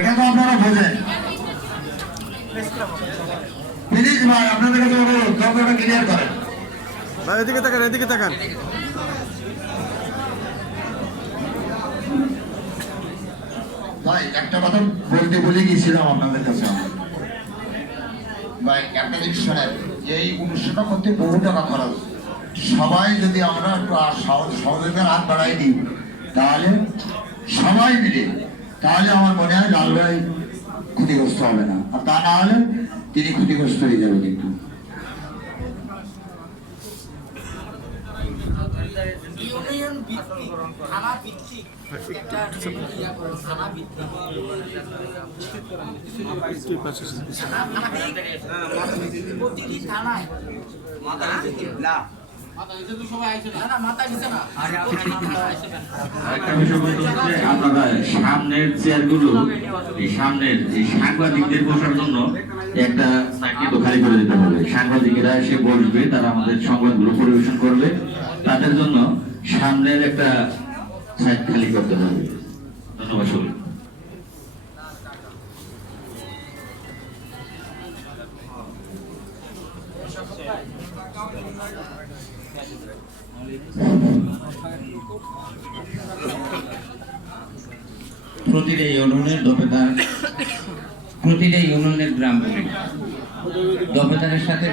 এটা তো আপনারা বোঝেন। প্লিজ ভাই, আপনাদের কাছে অনুরোধ, দরকারটা ক্লিয়ার করেন। ভাই এদিকে তাকান, এদিকে তাকান। ভাই একটা কথা বলতে ভুলে গিয়েছিলাম আপনাদের কাছে। ভাই একটা জিনিস শোনেন, এই অনুষ্ঠানটা করতে বহু টাকা খরচ। সবাই যদি আমরা একটু সহযোগিতার হাত বাড়াই দিই, তাহলে সবাই মিলে, তাহলে আমার মনে হয় লাল ভাই ক্ষতিগ্রস্ত হবে না, আর তা না হলে তিনি ক্ষতিগ্রস্ত হয়ে যাবে। কিন্তু আপনারা সামনের চেয়ারগুলো, এই সামনের এই সাংবাদিকদের বসার জন্য একটা সাইকেল খালি করে দিতে হবে। সাংবাদিকেরা এসে বসবে, তারা আমাদের সংবাদগুলো পরিবেশন করবে, তাদের জন্য সামনের একটা সাইড খালি করতে হবে। ধন্যবাদ সবাই। প্রতিটা ইউনিয়নের গ্রাম দফেদারের সাথে